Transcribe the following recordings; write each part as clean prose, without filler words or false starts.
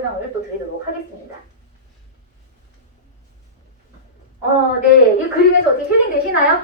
설명을 또 드리도록 하겠습니다. 네, 이 그림에서 어떻게 힐링 되시나요?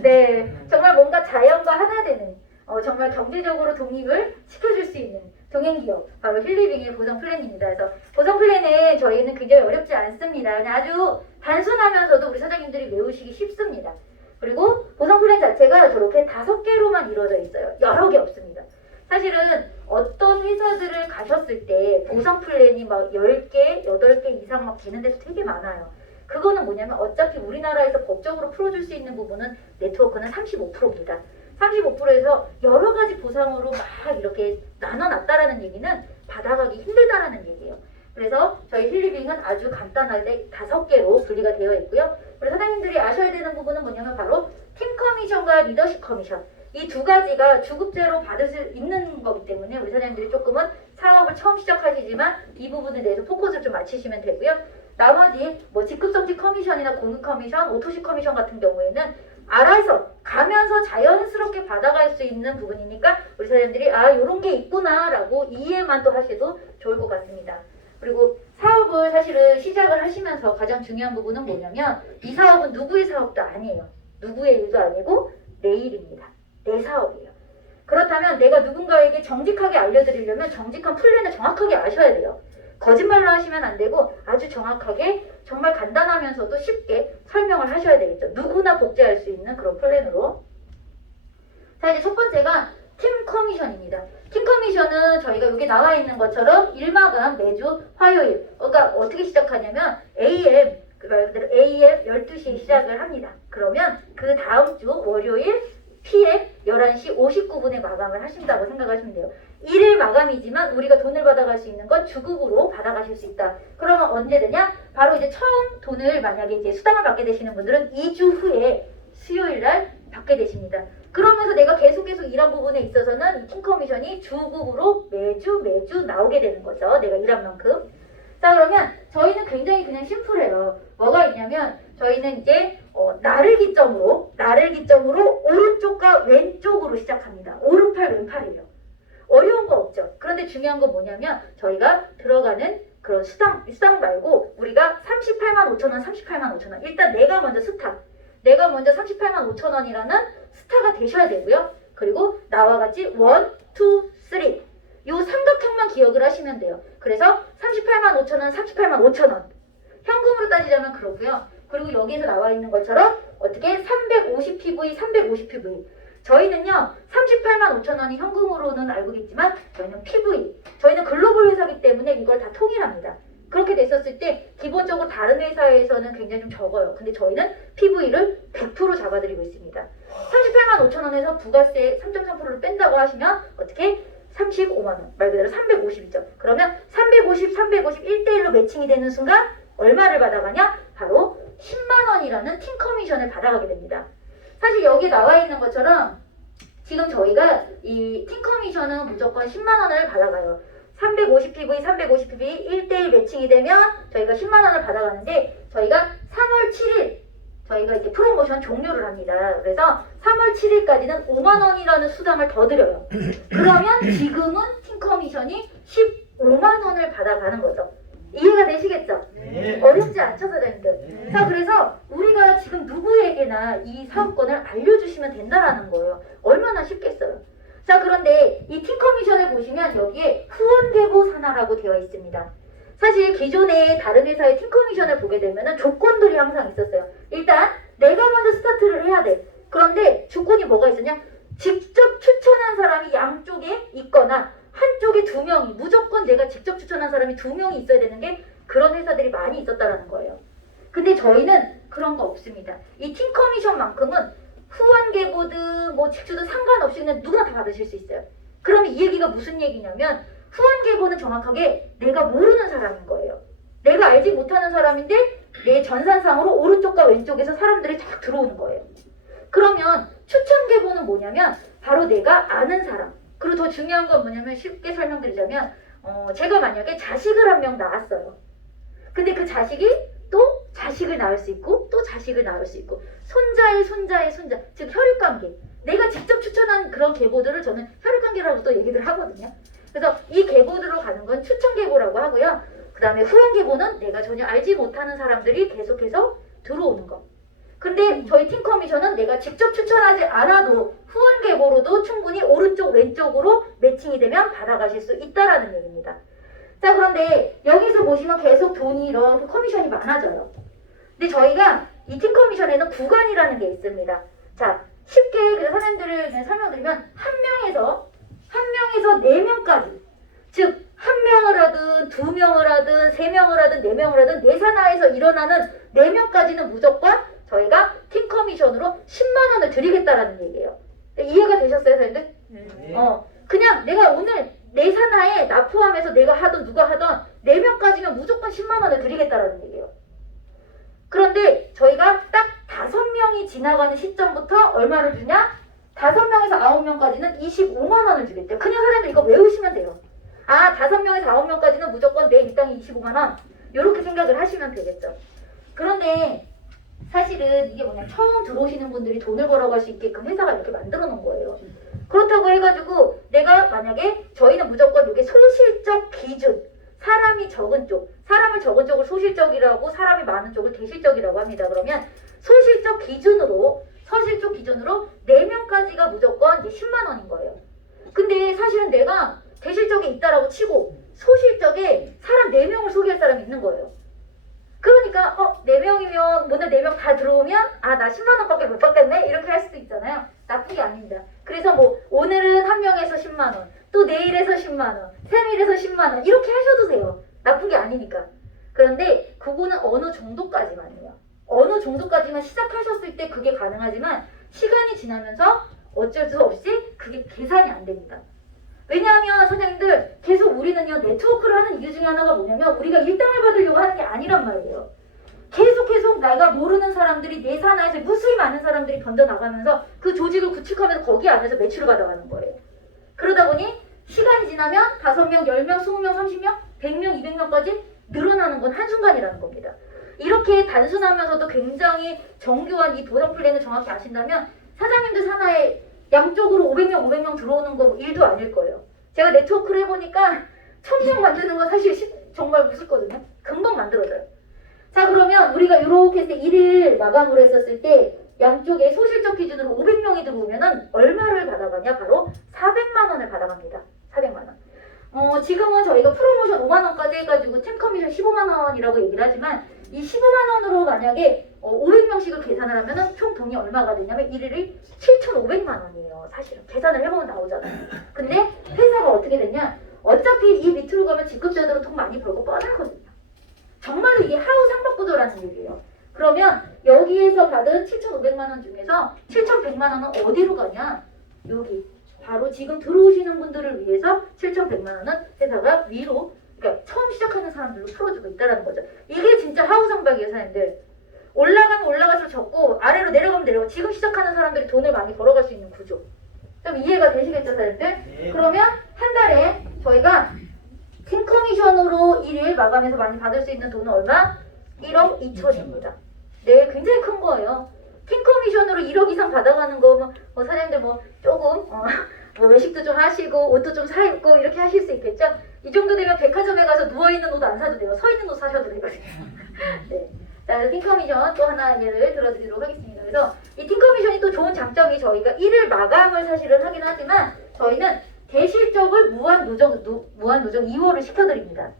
네, 정말 뭔가 자연과 하나 되는, 정말 경제적으로 독립을 시켜줄 수 있는 동행기업, 바로 힐리빙의 보상 플랜입니다. 그래서 보상 플랜은 저희는 굉장히 어렵지 않습니다. 그냥 아주 단순하면서도 우리 사장님들이 외우시기 쉽습니다. 그리고 보상 플랜 자체가 저렇게 5개로만 이루어져 있어요. 여러 개 없습니다. 사실은 어떤 회사들을 가셨을 때 보상 플랜이 막 10개, 8개 이상 막 되는 데도 되게 많아요. 그거는 뭐냐면 어차피 우리나라에서 법적으로 풀어줄 수 있는 부분은 네트워크는 35%입니다. 35%에서 여러 가지 보상으로 막 이렇게 나눠놨다라는 얘기는 받아가기 힘들다라는 얘기예요. 그래서 저희 힐리빙은 아주 간단하게 5개로 분리가 되어 있고요. 우리 사장님들이 아셔야 되는 부분은 뭐냐면 바로 팀 커미션과 리더십 커미션. 이 2가지가 주급제로 받을 수 있는 거기 때문에 우리 사장님들이 조금은 사업을 처음 시작하시지만 이 부분에 대해서 포커스를 좀 맞추시면 되고요. 나머지 뭐 직급정지 커미션이나 공급 커미션, 오토시 커미션 같은 경우에는 알아서 가면서 자연스럽게 받아갈 수 있는 부분이니까 우리 사장님들이 요런 게 있구나 라고 이해만 또 하셔도 좋을 것 같습니다. 그리고 사업을 사실은 시작을 하시면서 가장 중요한 부분은 뭐냐면 이 사업은 누구의 사업도 아니에요. 누구의 일도 아니고 내 일입니다. 내 사업이에요. 그렇다면 내가 누군가에게 정직하게 알려드리려면 정직한 플랜을 정확하게 아셔야 돼요. 거짓말로 하시면 안 되고 아주 정확하게 정말 간단하면서도 쉽게 설명을 하셔야 되겠죠. 누구나 복제할 수 있는 그런 플랜으로. 자, 이제 첫 번째가 팀 커미션입니다. 팀 커미션은 저희가 여기 나와 있는 것처럼 일마감 매주 화요일. 그러니까 어떻게 시작하냐면 AM, 말 그대로 AM 12시에 시작을 합니다. 그러면 그 다음 주 월요일 PM 11시 59분에 마감을 하신다고 생각하시면 돼요. 1일 마감이지만 우리가 돈을 받아갈 수 있는 건 주급으로 받아가실 수 있다. 그러면 언제 되냐? 바로 이제 처음 돈을 만약에 이제 수당을 받게 되시는 분들은 2주 후에 수요일 날 받게 되십니다. 그러면서 내가 계속 일한 부분에 있어서는 이 팀 커미션이 주급으로 매주 나오게 되는 거죠. 내가 일한 만큼. 자, 그러면 저희는 굉장히 그냥 심플해요. 뭐가 있냐면 저희는 이제 나를 기점으로 오른쪽과 왼쪽으로 시작합니다. 오른팔 왼팔이에요. 어려운 거 없죠. 그런데 중요한 건 뭐냐면 저희가 들어가는 그런 수당 말고 우리가 38만 5천 원, 38만 5천 원. 일단 내가 먼저 38만 5천 원이라는 스타가 되셔야 되고요. 그리고 나와 같이 1, 2, 3. 요 삼각형만 기억을 하시면 돼요. 그래서 38만 5천 원, 38만 5천 원. 현금으로 따지자면 그렇고요. 그리고 여기에서 나와 있는 것처럼 어떻게 350PV, 350PV. 저희는요 38만 5천 원이 현금으로는 알고겠지만 저희는 PV, 저희는 글로벌 회사이기 때문에 이걸 다 통일합니다. 그렇게 됐었을 때 기본적으로 다른 회사에서는 굉장히 좀 적어요. 근데 저희는 PV를 100% 잡아드리고 있습니다. 38만 5천 원에서 부가세 3.3%를 뺀다고 하시면 어떻게 35만 원, 말 그대로 350이죠. 그러면 350, 1대1로 매칭이 되는 순간 얼마를 받아가냐? 바로 10만 원이라는 팀 커미션을 받아가게 됩니다. 사실 여기 나와 있는 것처럼 지금 저희가 이 팀 커미션은 무조건 10만 원을 받아가요. 350PV, 350PV 1대1 매칭이 되면 저희가 10만 원을 받아가는데 저희가 3월 7일 저희가 이렇게 프로모션 종료를 합니다. 그래서 3월 7일까지는 5만 원이라는 수당을 더 드려요. 그러면 지금은 팀 커미션이 15만 원을 받아가는 거죠. 이해가 되시겠죠? 네. 어렵지 않죠, 사장님들? 자, 그래서 우리가 지금 누구에게나 이 사업권을 알려주시면 된다라는 거예요. 얼마나 쉽겠어요? 자, 그런데 이 팀 커미션을 보시면 여기에 후원 계보 산하라고 되어 있습니다. 사실 기존에 다른 회사의 팀 커미션을 보게 되면 조건들이 항상 있었어요. 일단 내가 먼저 스타트를 해야 돼. 그런데 조건이 뭐가 있었냐? 직접 추천한 사람이 양쪽에 있거나 한쪽에 2명이, 무조건 내가 직접 추천한 사람이 2명이 있어야 되는 게 그런 회사들이 많이 있었다는 거예요. 근데 저희는 그런 거 없습니다. 이 팀 커미션만큼은 후원 계보든 뭐 직주든 상관없이 그냥 누구나 다 받으실 수 있어요. 그러면 이 얘기가 무슨 얘기냐면 후원 계보는 정확하게 내가 모르는 사람인 거예요. 내가 알지 못하는 사람인데 내 전산상으로 오른쪽과 왼쪽에서 사람들이 쫙 들어오는 거예요. 그러면 추천 계보는 뭐냐면 바로 내가 아는 사람. 그리고 더 중요한 건 뭐냐면 쉽게 설명드리자면 제가 만약에 자식을 한 명 낳았어요. 근데 그 자식이 또 자식을 낳을 수 있고 또 자식을 낳을 수 있고 손자의 손자, 즉 혈육관계. 내가 직접 추천한 그런 계보들을 저는 혈육관계라고 또 얘기를 하거든요. 그래서 이 계보들로 가는 건 추천 계보라고 하고요. 그 다음에 후원 계보는 내가 전혀 알지 못하는 사람들이 계속해서 들어오는 거. 근데 저희 팀 커미션은 내가 직접 추천하지 않아도 후원 계보로도 충분히 오른쪽 왼쪽으로 매칭이 되면 받아가실 수 있다라는 얘기입니다. 자, 그런데 여기서 보시면 계속 돈이 이렇게 커미션이 많아져요. 근데 저희가 이 팀 커미션에는 구간이라는 게 있습니다. 자, 쉽게 그 사람들을 그냥 설명드리면 한 명에서 4명까지, 즉 한 명을 하든 2명을 하든 3명을 하든 4명을 하든 내 산하에서 일어나는 4명까지는 무조건 저희가 팀 커미션으로 10만 원을 드리겠다라는 얘기예요. 이해가 되셨어요, 선생님들? 네. 그냥 내가 오늘 내 산하에 나 포함해서 내가 하던 누가 하던 4명까지면 무조건 10만 원을 드리겠다라는 얘기예요. 그런데 저희가 딱 5명이 지나가는 시점부터 얼마를 주냐? 5명에서 9명까지는 25만 원을 주겠대요. 그냥 사람들 이거 외우시면 돼요. 아, 5명에서 9명까지는 무조건 내 일당이 25만 원. 이렇게 생각을 하시면 되겠죠. 그런데 사실은 이게 뭐냐, 처음 들어오시는 분들이 돈을 벌어갈 수 있게끔 회사가 이렇게 만들어 놓은 거예요. 그렇다고 해가지고 내가 만약에 저희는 무조건 이게 소실적 기준, 사람이 적은 쪽, 사람을 적은 쪽을 소실적이라고, 사람이 많은 쪽을 대실적이라고 합니다. 그러면 소실적 기준으로 4명까지가 무조건 이제 10만 원인 거예요. 근데 사실은 내가 대실적에 있다라고 치고 소실적에 사람 4명을 소개할 사람이 있는 거예요. 그러니까 4명이면 오늘 4명 다 들어오면 아, 나 10만 원밖에 못 받겠네? 이렇게 할 수도 있잖아요. 나쁜 게 아닙니다. 그래서 뭐 오늘은 한 명에서 10만 원, 또 내일에서 10만 원, 3일에서 10만 원 이렇게 하셔도 돼요. 나쁜 게 아니니까. 그런데 그거는 어느 정도까지만이에요. 어느 정도까지만 시작하셨을 때 그게 가능하지만 시간이 지나면서 어쩔 수 없이 그게 계산이 안 됩니다. 왜냐하면 선생님들 계속 우리는요 네트워크를 하는 이유 중에 하나가 뭐냐면 우리가 일당을 받으려고 하는 게 아니란 말이에요. 계속 내가 모르는 사람들이 내 산하에서 무수히 많은 사람들이 번져나가면서 그 조직을 구축하면서 거기 안에서 매출을 받아가는 거예요. 그러다 보니 시간이 지나면 5명, 10명, 20명, 30명, 100명, 200명까지 늘어나는 건 한순간이라는 겁니다. 이렇게 단순하면서도 굉장히 정교한 이 보상 플랜을 정확히 아신다면 사장님들 산하에 양쪽으로 500명 들어오는 거 일도 아닐 거예요. 제가 네트워크를 해보니까 1000명 만드는 건 사실 정말 무섭거든요. 금방 만들어져요. 자, 그러면 우리가 이렇게 해서 1일 마감으로 했었을 때 양쪽에 소실적 기준으로 500명이 들어오면은 얼마를 받아가냐? 바로 400만 원을 받아갑니다. 400만 원. 지금은 저희가 프로모션 5만 원까지 해가지고 팀 커미션 15만 원이라고 얘기를 하지만 이 15만 원으로 만약에 500명씩을 계산을 하면은 총 돈이 얼마가 되냐면 1일이 7,500만 원이에요. 사실은 계산을 해보면 나오잖아요. 근데 회사가 어떻게 됐냐? 어차피 이 밑으로 가면 직급자들은 돈 많이 벌고 뻔하거든요. 정말로 이게 하우 상박구도라는 얘기예요. 그러면 여기에서 받은 7,500만 원 중에서 7,100만 원은 어디로 가냐? 여기 바로 지금 들어오시는 분들을 위해서 7,100만 원은 회사가 위로, 그러니까 처음 시작하는 사람들로 풀어주고 있다는 거죠. 이게 진짜 하우 상박이에요, 사람들. 올라가면 올라갈수록 적고 아래로 내려가면 내려가고 지금 시작하는 사람들이 돈을 많이 벌어갈 수 있는 구조. 좀 이해가 되시겠죠, 사람들? 네. 그러면 한 달에 저희가 팀 커미션으로 1일 마감해서 많이 받을 수 있는 돈은 얼마? 1억 2천입니다. 네, 굉장히 큰 거예요. 팀 커미션으로 1억 이상 받아가는 거 뭐 사장님들 뭐 조금 뭐 외식도 좀 하시고 옷도 좀 사 입고 이렇게 하실 수 있겠죠? 이 정도 되면 백화점에 가서 누워있는 옷 안 사도 돼요. 서 있는 옷 사셔도 되거든요. 네. 자, 팀 커미션 또 하나 예를 들어드리도록 하겠습니다. 그래서 이 팀 커미션이 또 좋은 장점이 저희가 1일 마감을 사실은 하긴 하지만 저희는 대실적을 무한 누적 2월을 시켜드립니다.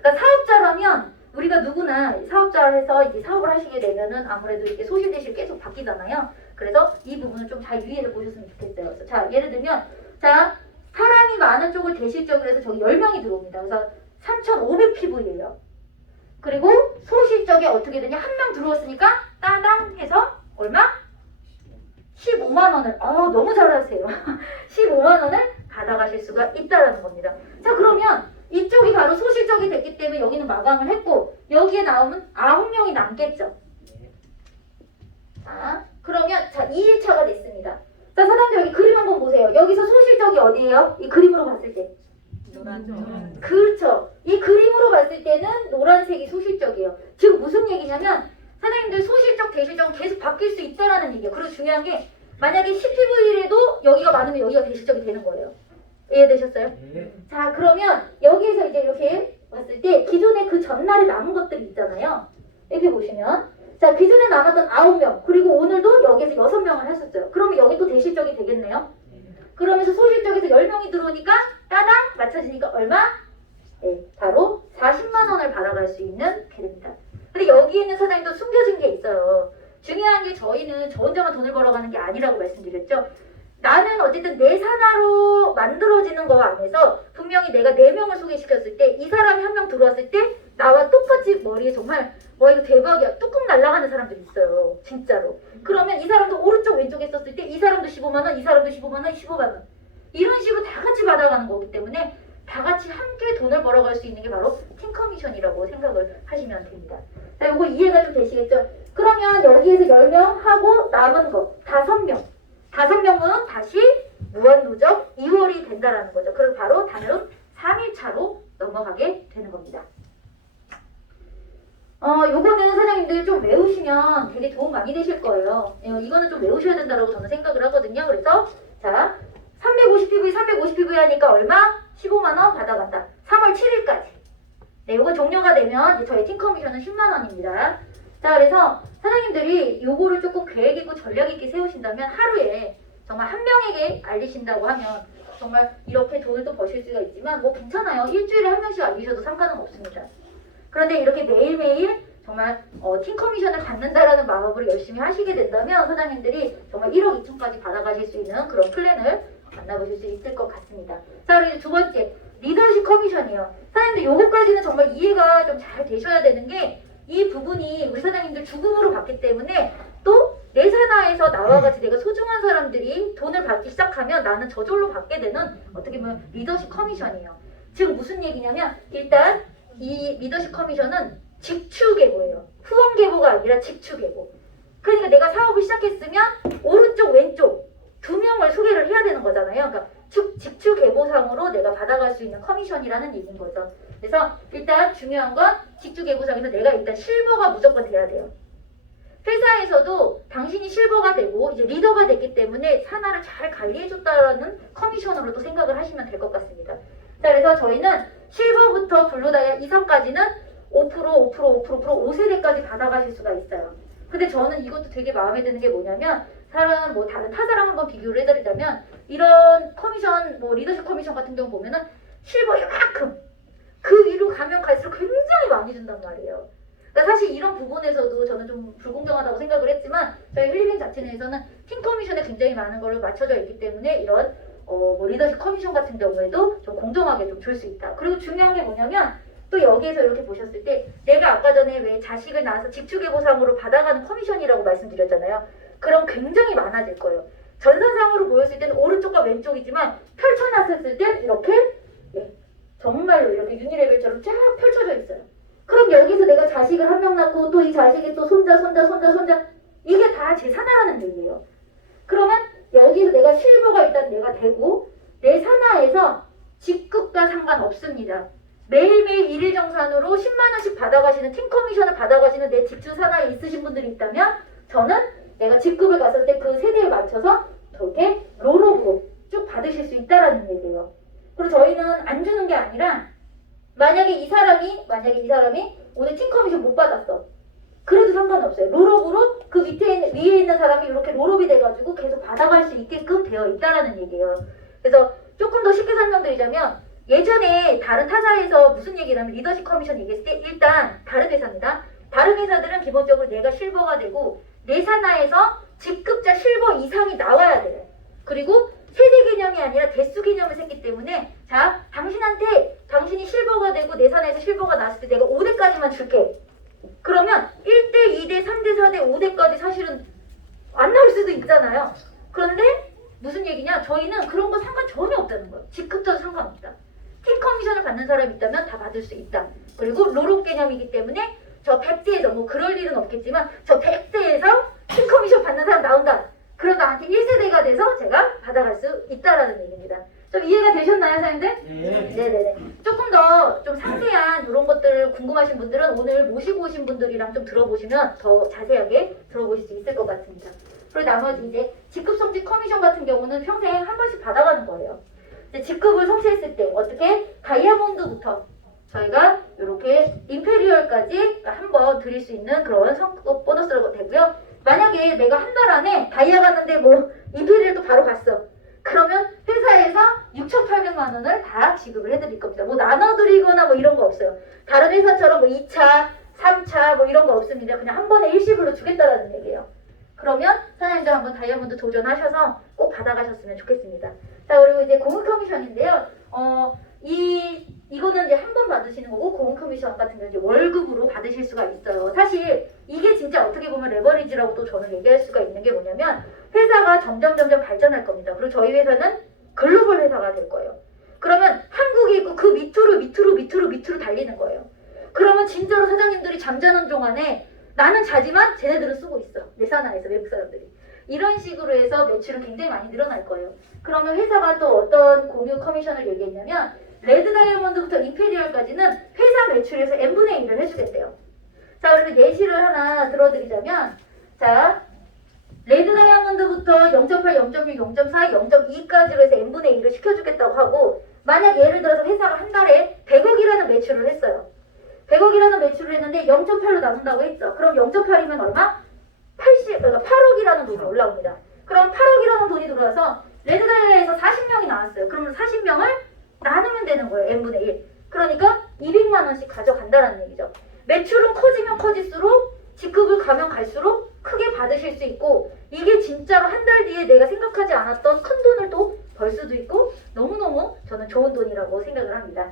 그러니까 사업자라면 우리가 누구나 사업자를 해서 이제 사업을 하시게 되면은 아무래도 이렇게 소실대실 계속 바뀌잖아요. 그래서 이 부분을 좀 잘 유의해서 보셨으면 좋겠어요. 그래서 자, 예를 들면 자, 사람이 많은 쪽을 대실적으로 해서 저기 10명이 들어옵니다. 그래서 3,500PV예요. 그리고 소실적에 어떻게 되냐? 한 명 들어왔으니까 따당 해서 얼마? 15만 원을 너무 잘하세요. 15만 원을 받아가실 수가 있다는 겁니다. 자, 그러면 이쪽이 바로 소실적이 됐기 때문에 여기는 마감을 했고 여기에 나오면 9명이 남겠죠. 자, 그러면 자 2일차가 됐습니다. 자, 사장님 여기 그림 한번 보세요. 여기서 소실적이 어디예요? 이 그림으로 봤을 때. 노란. 그렇죠. 이 그림으로 봤을 때는 노란색이 소실적이에요. 지금 무슨 얘기냐면 사장님들 소실적, 대실적은 계속 바뀔 수 있다라는 얘기예요. 그리고 중요한 게 만약에 CPV라도 여기가 많으면 여기가 대실적이 되는 거예요. 이해되셨어요? 네. 자, 그러면 여기에서 이제 이렇게 봤을 때 기존에 그 전날에 남은 것들이 있잖아요. 이렇게 보시면 자, 기존에 남았던 9명 그리고 오늘도 여기에서 6명을 했었어요. 그러면 여기 또 대실적이 되겠네요. 그러면서 소실적에서 10명이 들어오니까 따당 맞춰지니까 얼마? 네, 바로 40만 원을 받아갈 수 있는 게 됩니다. 근데 여기 있는 사장님도 숨겨진 게 있어요. 중요한 게 저희는 저 혼자만 돈을 벌어가는 게 아니라고 말씀드렸죠. 나는 어쨌든 내 산하로 만들어지는 거 안에서 분명히 내가 4명을 소개시켰을 때 이 사람이 한 명 들어왔을 때 나와 똑같이 머리에 정말 와 이거 대박이야 뚜껑 날아가는 사람들이 있어요. 진짜로. 그러면 이 사람도 오른쪽 왼쪽에 썼을 때 이 사람도 15만 원, 이 사람도 15만 원, 15만 원 이런 식으로 다 같이 받아가는 거기 때문에 다 같이 함께 돈을 벌어갈 수 있는 게 바로 팀 커미션이라고 생각을 하시면 됩니다. 자, 요거 이해가 좀 되시겠죠? 그러면 여기에서 10명 하고 남은 거 5명. 5명은 다시 무한누적 2월이 된다라는 거죠. 그리고 바로 다음 3일차로 넘어가게 되는 겁니다. 요거는 사장님들 좀 외우시면 되게 도움 많이 되실 거예요. 이거는 좀 외우셔야 된다고 저는 생각을 하거든요. 그래서 자 350PV 350PV 하니까 얼마? 15만 원 받아간다. 3월 7일까지. 네, 요거 종료가 되면 저희 팀 커미션은 10만 원입니다. 자, 그래서 사장님들이 요거를 조금 계획 있고 전략 있게 세우신다면 하루에 정말 한 명에게 알리신다고 하면 정말 이렇게 돈을 또 버실 수가 있지만 뭐 괜찮아요. 일주일에 한 명씩 알리셔도 상관은 없습니다. 그런데 이렇게 매일매일 정말 팀 커미션을 받는다라는 마음으로 열심히 하시게 된다면 사장님들이 정말 1억 2천까지 받아가실 수 있는 그런 플랜을 만나보실 수 있을 것 같습니다. 자, 그리고 두 번째 리더십 커미션이요. 사장님들 요거까지는 정말 이해가 좀 잘 되셔야 되는 게 이 부분이 우리 사장님들 주급으로 받기 때문에 또 내 산하에서 나와 같이 내가 소중한 사람들이 돈을 받기 시작하면 나는 저절로 받게 되는 어떻게 보면 리더십 커미션이에요. 즉 무슨 얘기냐면 일단 이 리더십 커미션은 직추계보예요. 후원계보가 아니라 직추계보. 그러니까 내가 사업을 시작했으면 오른쪽 왼쪽 2명을 소개를 해야 되는 거잖아요. 그러니까 직추계보상으로 내가 받아갈 수 있는 커미션이라는 얘기인 거죠. 그래서 일단 중요한 건 직추계보상에서 내가 일단 실버가 무조건 돼야 돼요. 회사에서도 당신이 실버가 되고 이제 리더가 됐기 때문에 산하를 잘 관리해줬다는 커미션으로 또 생각을 하시면 될 것 같습니다. 자, 그래서 저희는 실버부터 블루다이아 이상까지는 5% 5세대까지 받아가실 수가 있어요. 근데 저는 이것도 되게 마음에 드는 게 뭐냐면 다른 타사랑 한번 비교를 해드리자면 이런 커미션 리더십 커미션 같은 경우 보면은 실버 이만큼 그 위로 가면 갈수록 굉장히 많이 준단 말이에요. 그러니까 사실 이런 부분에서도 저는 좀 불공정하다고 생각을 했지만 저희 힐링 자체 내에서는 팀 커미션에 굉장히 많은 걸 맞춰져 있기 때문에 이런 리더십 커미션 같은 경우에도 좀 공정하게 좀 줄 수 있다. 그리고 중요한 게 뭐냐면 또 여기에서 이렇게 보셨을 때 내가 아까 전에 왜 자식을 낳아서 직추계보상으로 받아가는 커미션이라고 말씀드렸잖아요. 그럼 굉장히 많아질 거예요. 전산상으로 보였을 때는 오른쪽과 왼쪽이지만 펼쳐놨을 때 이렇게 정말로 이렇게 유니레벨처럼 쫙 펼쳐져 있어요. 그럼 여기서 내가 자식을 한 명 낳고 또 이 자식이 또 손자 이게 다 제 산하라는 얘기예요. 그러면 여기서 내가 실버가 일단 내가 되고 내 산하에서 직급과 상관없습니다. 매일매일 일일 정산으로 10만 원씩 받아가시는 팀 커미션을 받아가시는 내 직주 산하에 있으신 분들이 있다면 저는 내가 직급을 갔을 때 그 세대에 맞춰서 저렇게 롤업으로 쭉 받으실 수 있다라는 얘기예요. 그리고 저희는 안 주는 게 아니라 만약에 이 사람이 오늘 팀 커미션 못 받았어. 그래도 상관없어요. 롤업으로 그 위에 있는 사람이 이렇게 롤업이 돼가지고 계속 받아갈 수 있게끔 되어 있다라는 얘기예요. 그래서 조금 더 쉽게 설명드리자면 예전에 다른 타사에서 무슨 얘기냐면 리더십 커미션 얘기했을 때 일단 다른 회사입니다. 다른 회사들은 기본적으로 내가 실버가 되고 내 산하에서 직급자 실버 이상이 나와야 돼요. 그리고 세대 개념이 아니라 대수 개념을 샜기 때문에 자 당신이 실버가 되고 내 산하에서 실버가 나왔을 때 내가 5대까지만 줄게. 그러면 1대, 2대, 3대, 4대, 5대까지 사실은 안 나올 수도 있잖아요. 그런데 무슨 얘기냐? 저희는 그런 거 상관 전혀 없다는 거예요. 직급도 상관없다. 팀 커미션을 받는 사람이 있다면 다 받을 수 있다. 그리고 롤업 개념이기 때문에 저 100대에서 그럴 일은 없겠지만 저 100대에서 팀 커미션 받는 사람 나온다. 그럼 나한테 1세대가 돼서 제가 받아갈 수 있다라는 얘기입니다. 좀 이해가 되셨나요, 사장님들? 네. 네네네. 조금 더 좀 상세한 이런 것들 궁금하신 분들은 오늘 모시고 오신 분들이랑 좀 들어보시면 더 자세하게 들어보실 수 있을 것 같습니다. 그리고 나머지 이제 직급성직 커미션 같은 경우는 평생 한 번씩 받아가는 거예요. 이제 직급을 성취했을 때 어떻게 다이아몬드부터 저희가 이렇게 임페리얼까지 한번 드릴 수 있는 그런 성급 보너스가 되고요. 만약에 내가 한 달 안에 다이아 갔는데 뭐 임페리얼도 바로 갔어. 그러면 회사에서 6,800만 원을 다 지급을 해드릴 겁니다. 뭐 나눠드리거나 뭐 이런 거 없어요. 다른 회사처럼 뭐 2차, 3차 뭐 이런 거 없습니다. 그냥 한 번에 일시불로 주겠다라는 얘기예요. 그러면 사장님도 한번 다이아몬드 도전하셔서 꼭 받아가셨으면 좋겠습니다. 자, 그리고 이제 공급 커미션인데요. 이거는 이제 한 번 받으시는 거고, 공급 커미션 같은 경우는 이제 월급으로 받으실 수가 있어요. 사실 이게 진짜 어떻게 보면 레버리지라고도 저는 얘기할 수가 있는 게 뭐냐면, 회사가 점점 발전할 겁니다. 그리고 저희 회사는 글로벌 회사가 될 거예요. 그러면 한국에 있고 그 밑으로 달리는 거예요. 그러면 진짜로 사장님들이 잠자는 동안에 나는 자지만 쟤네들은 쓰고 있어. 내 산하에서 외국 사람들이. 이런 식으로 해서 매출은 굉장히 많이 늘어날 거예요. 그러면 회사가 또 어떤 공유 커미션을 얘기했냐면 레드 다이아몬드부터 임페리얼까지는 회사 매출에서 n분의 1을 해주겠대요. 자, 그러면 예시를 하나 들어드리자면 자, 레드 다이아몬드부터 0.8, 0.6, 0.4, 0.2까지로 해서 n분의 1을 시켜주겠다고 하고 만약 예를 들어서 회사가 한 달에 100억이라는 매출을 했어요. 100억이라는 매출을 했는데 0.8로 나눈다고 했죠. 그럼 0.8이면 얼마? 그러니까 8억이라는 돈이 올라옵니다. 그럼 8억이라는 돈이 들어와서 레드다이아에서 40명이 나왔어요. 그러면 40명을 나누면 되는 거예요. n분의 1. 그러니까 200만 원씩 가져간다는 얘기죠. 매출은 커지면 커질수록 직급을 가면 갈수록 크게 받으실 수 있고 이게 진짜로 한 달 뒤에 내가 생각하지 않았던 큰 돈을 또 벌 수도 있고 너무너무 저는 좋은 돈이라고 생각을 합니다.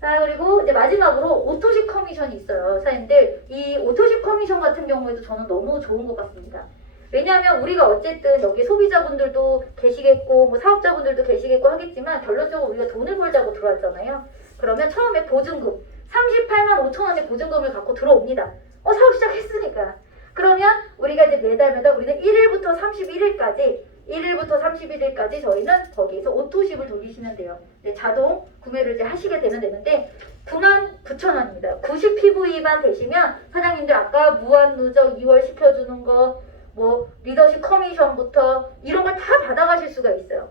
자, 그리고 이제 마지막으로 오토십 커미션이 있어요. 사장님들, 이 오토십 커미션 같은 경우에도 저는 너무 좋은 것 같습니다. 왜냐하면 우리가 어쨌든 여기 소비자분들도 계시겠고 뭐 사업자분들도 계시겠고 하겠지만 결론적으로 우리가 돈을 벌자고 들어왔잖아요. 그러면 처음에 보증금 38만 5천 원의 보증금을 갖고 들어옵니다. 사업 시작했으니까. 그러면 우리가 이제 매달 우리는 1일부터 31일까지 저희는 거기에서 오토십을 돌리시면 돼요. 네, 자동 구매를 이제 하시게 되는데 99,000원입니다. 90PV만 되시면 사장님들 아까 무한 누적 2월 시켜주는 거, 뭐 리더십 커미션부터 이런 걸 다 받아가실 수가 있어요.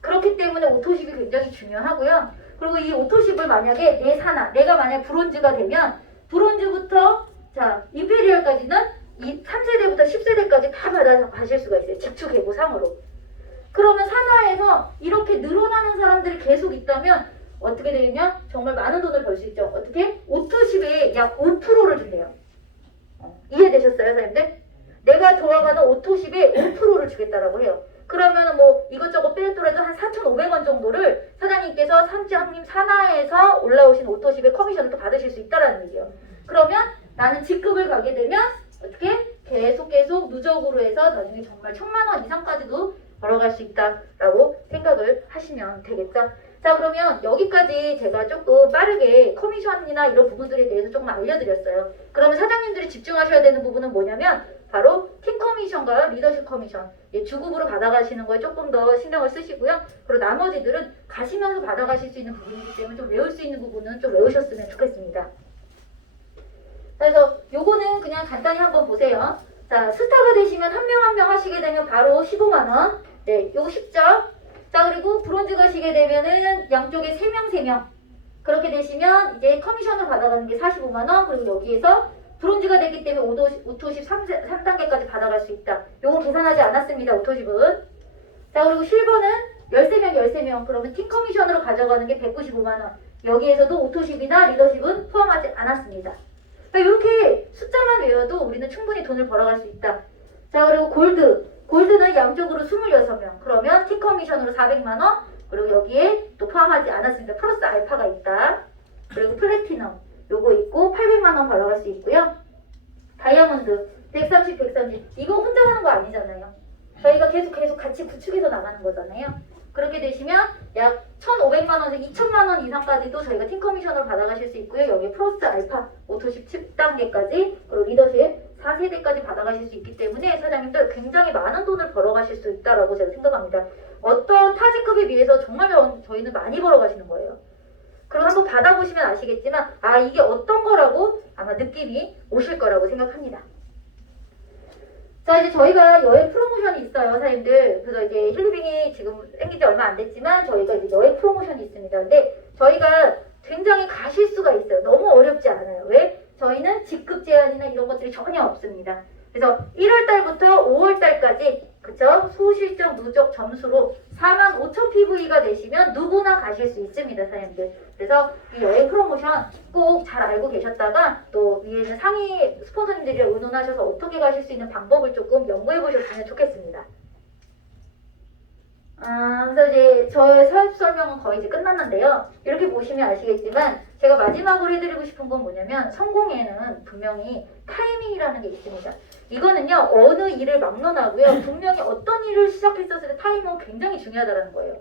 그렇기 때문에 오토십이 굉장히 중요하고요. 그리고 이 오토십을 만약에 내가 만약 브론즈가 되면 브론즈부터 자 임페리얼까지는 이 3세대부터 10세대까지 다 받아가실 수가 있어요. 직주 계보상으로. 그러면 산하에서 이렇게 늘어나는 사람들이 계속 있다면 어떻게 되느냐? 정말 많은 돈을 벌 수 있죠. 어떻게? 오토십에 약 5%를 준대요. 이해되셨어요, 사장님들? 내가 좋아하는 오토십에 5%를 주겠다라고 해요. 그러면 뭐 이것저것 빼더라도 한 4,500원 정도를 사장님께서 사장님 산하에서 올라오신 오토십의 커미션을 또 받으실 수 있다라는 얘기예요. 그러면 나는 직급을 가게 되면 어떻게? 계속 누적으로 해서 나중에 정말 1,000만 원 이상까지도 벌어갈 수 있다라고 생각을 하시면 되겠죠. 자, 그러면 여기까지 제가 조금 빠르게 커미션이나 이런 부분들에 대해서 조금 알려드렸어요. 그러면 사장님들이 집중하셔야 되는 부분은 뭐냐면 바로 팀 커미션과 리더십 커미션 주급으로 받아가시는 거에 조금 더 신경을 쓰시고요. 그리고 나머지들은 가시면서 받아가실 수 있는 부분이기 때문에 좀 외울 수 있는 부분은 좀 외우셨으면 좋겠습니다. 그래서 요거는 그냥 간단히 한번 보세요. 자, 스타가 되시면 한 명 한 명 하시게 되면 바로 15만 원. 네, 요거 쉽죠? 자, 그리고 브론즈 가시게 되면은 양쪽에 3명. 그렇게 되시면 이제 커미션을 받아가는 게 45만 원. 그리고 여기에서 브론즈가 됐기 때문에 오토십 3단계까지 받아갈 수 있다. 요건 계산하지 않았습니다. 오토십은. 자, 그리고 실버는 13명. 그러면 팀 커미션으로 가져가는 게 195만 원. 여기에서도 오토십이나 리더십은 포함하지 않았습니다. 이렇게 숫자만 외워도 우리는 충분히 돈을 벌어갈 수 있다. 자, 그리고 골드는 양쪽으로 26명. 그러면 팀 커미션으로 400만 원. 그리고 여기에 또 포함하지 않았습니다. 플러스 알파가 있다. 그리고 플래티넘 요거 있고 800만 원 벌어갈 수 있고요. 다이아몬드 130. 이거 혼자 하는 거 아니잖아요. 저희가 계속 같이 구축해서 나가는 거잖아요. 그렇게 되시면 약 1,500만 원에서 2,000만 원 이상까지도 저희가 팀 커미션을 받아가실 수 있고요. 여기 플러스 알파 오토십 10단계까지 그리고 리더십 4세대까지 받아가실 수 있기 때문에 사장님들 굉장히 많은 돈을 벌어가실 수 있다라고 제가 생각합니다. 어떤 타직급에 비해서 정말 저희는 많이 벌어가시는 거예요. 그럼 한번 받아보시면 아시겠지만 이게 어떤 거라고 아마 느낌이 오실 거라고 생각합니다. 자, 이제 저희가 여행 프로모션이 있어요, 사장님들. 그래서 이제 힐리빙이 지금 생긴 지 얼마 안 됐지만 저희가 이제 여행 프로모션이 있습니다. 근데 저희가 굉장히 가실 수가 있어요. 너무 어렵지 않아요. 왜? 저희는 직급 제한이나 이런 것들이 전혀 없습니다. 그래서 1월 달부터 5월 달까지 그쵸? 소실적 누적 점수로 45,000 PV가 되시면 누구나 가실 수 있습니다, 사장님들. 그래서 이 여행 프로모션 꼭 잘 알고 계셨다가 또 위에는 상위 스폰서님들이랑 의논하셔서 어떻게 가실 수 있는 방법을 조금 연구해 보셨으면 좋겠습니다. 그래서 이제 저의 사업 설명은 거의 이제 끝났는데요. 이렇게 보시면 아시겠지만 제가 마지막으로 해드리고 싶은 건 뭐냐면 성공에는 분명히 타이밍이라는 게 있습니다. 이거는요 어느 일을 막론하고요 분명히 어떤 일을 시작했었을 때 타이밍은 굉장히 중요하다는 거예요.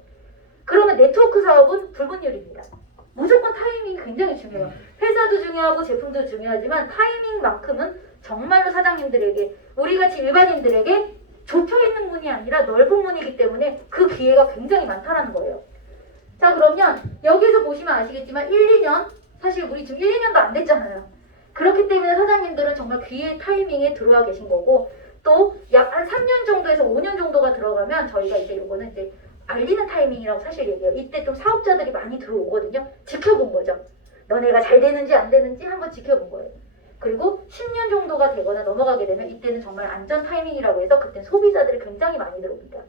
그러면 네트워크 사업은 불분율입니다. 무조건 타이밍이 굉장히 중요해요. 회사도 중요하고 제품도 중요하지만 타이밍만큼은 정말로 사장님들에게 우리같이 일반인들에게 좁혀있는 문이 아니라 넓은 문이기 때문에 그 기회가 굉장히 많다는 거예요. 자 그러면 여기서 보시면 아시겠지만 1, 2년 사실 우리 지금 1, 2년도 안 됐잖아요. 그렇기 때문에 사장님들은 정말 기회 타이밍에 들어와 계신 거고 또 약 한 3년 정도에서 5년 정도가 들어가면 저희가 이제 요거는 이제 알리는 타이밍이라고 사실 얘기해요. 이때 좀 사업자들이 많이 들어오거든요. 지켜본 거죠. 너네가 잘 되는지 안 되는지 한번 지켜본 거예요. 그리고 10년 정도가 되거나 넘어가게 되면 이때는 정말 안전 타이밍이라고 해서 그때는 소비자들이 굉장히 많이 들어옵니다.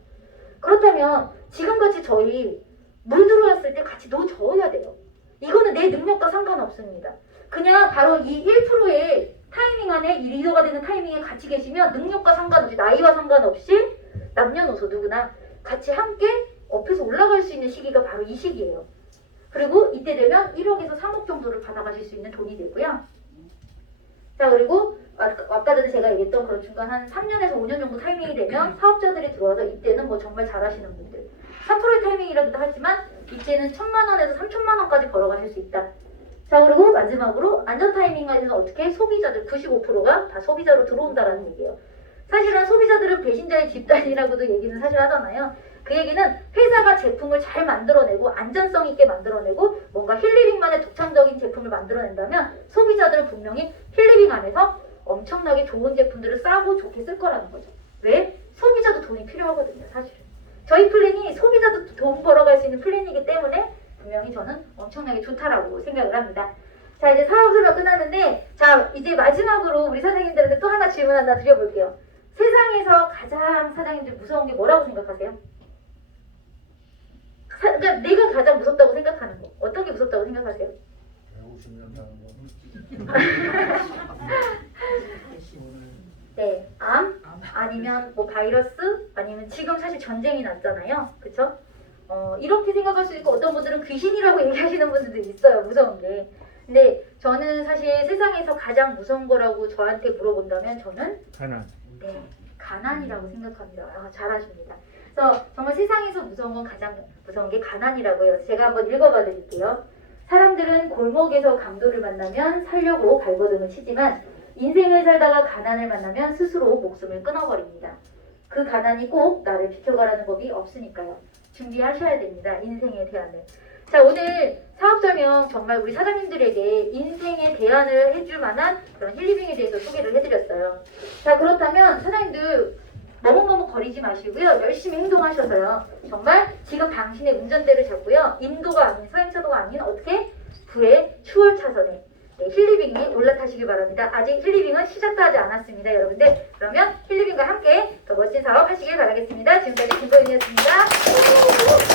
그렇다면 지금같이 저희 물 들어왔을 때 같이 노 저어야 돼요. 이거는 내 능력과 상관없습니다. 그냥 바로 이 1%의 타이밍 안에 이 리더가 되는 타이밍에 같이 계시면 능력과 상관없이 나이와 상관없이 남녀노소 누구나 같이 함께 업에서 올라갈 수 있는 시기가 바로 이 시기예요. 그리고 이때 되면 1억에서 3억 정도를 받아가실 수 있는 돈이 되고요. 자 그리고 아까 전에 제가 얘기했던 그런 중간 한 3년에서 5년 정도 타이밍이 되면 사업자들이 들어와서 이때는 뭐 정말 잘하시는 분들 3%의 타이밍이라고도 하지만 이때는 1,000만 원에서 3,000만 원까지 벌어가실 수 있다. 자 그리고 마지막으로 안전 타이밍에는 어떻게 소비자들 95%가 다 소비자로 들어온다라는 얘기예요. 사실은 소비자들은 배신자의 집단이라고도 얘기는 사실 하잖아요. 그 얘기는 회사가 제품을 잘 만들어내고 안전성 있게 만들어내고 뭔가 힐리빙만의 독창적인 제품을 만들어낸다면 소비자들은 분명히 힐리빙 안에서 엄청나게 좋은 제품들을 싸고 좋게 쓸 거라는 거죠. 왜? 소비자도 돈이 필요하거든요, 사실은. 저희 플랜이 소비자도 돈 벌어갈 수 있는 플랜이기 때문에 분명히 저는 엄청나게 좋다라고 생각을 합니다. 자, 이제 사업 설명 끝났는데 자, 이제 마지막으로 우리 사장님들한테 또 하나 질문 하나 드려볼게요. 세상에서 가장 사장님들 무서운 게 뭐라고 생각하세요? 그러니까 내가 가장 무섭다고 생각하는 거. 어떤 게 무섭다고 생각하세요? 150년 다는 거. 네, 암 아니면 뭐 바이러스 아니면 지금 사실 전쟁이 났잖아요. 그쵸? 이렇게 생각할 수 있고 어떤 분들은 귀신이라고 얘기하시는 분들도 있어요. 무서운 게. 근데 저는 사실 세상에서 가장 무서운 거라고 저한테 물어본다면 저는 가난. 네, 가난이라고 생각합니다. 잘하십니다. 그래서 정말 세상에서 무서운 건 가장 무서운 게 가난이라고 해요. 제가 한번 읽어봐 드릴게요. 사람들은 골목에서 강도를 만나면 살려고 발버둥을 치지만 인생을 살다가 가난을 만나면 스스로 목숨을 끊어버립니다. 그 가난이 꼭 나를 비켜가라는 법이 없으니까요. 준비하셔야 됩니다. 인생의 대안을. 자, 오늘 사업 설명 정말 우리 사장님들에게 인생의 대안을 해줄 만한 그런 힐리빙에 대해서 소개를 해드렸어요. 자, 그렇다면 사장님들 머뭇머뭇 거리지 마시고요. 열심히 행동하셔서요. 정말 지금 당신의 운전대를 잡고요. 인도가 아닌 서행차도가 아닌 어떻게 부의 추월 차선에 네, 힐리빙에 올라타시길 바랍니다. 아직 힐리빙은 시작도 하지 않았습니다. 여러분들 그러면 힐리빙과 함께 더 멋진 사업 하시길 바라겠습니다. 지금까지 김보윤이었습니다.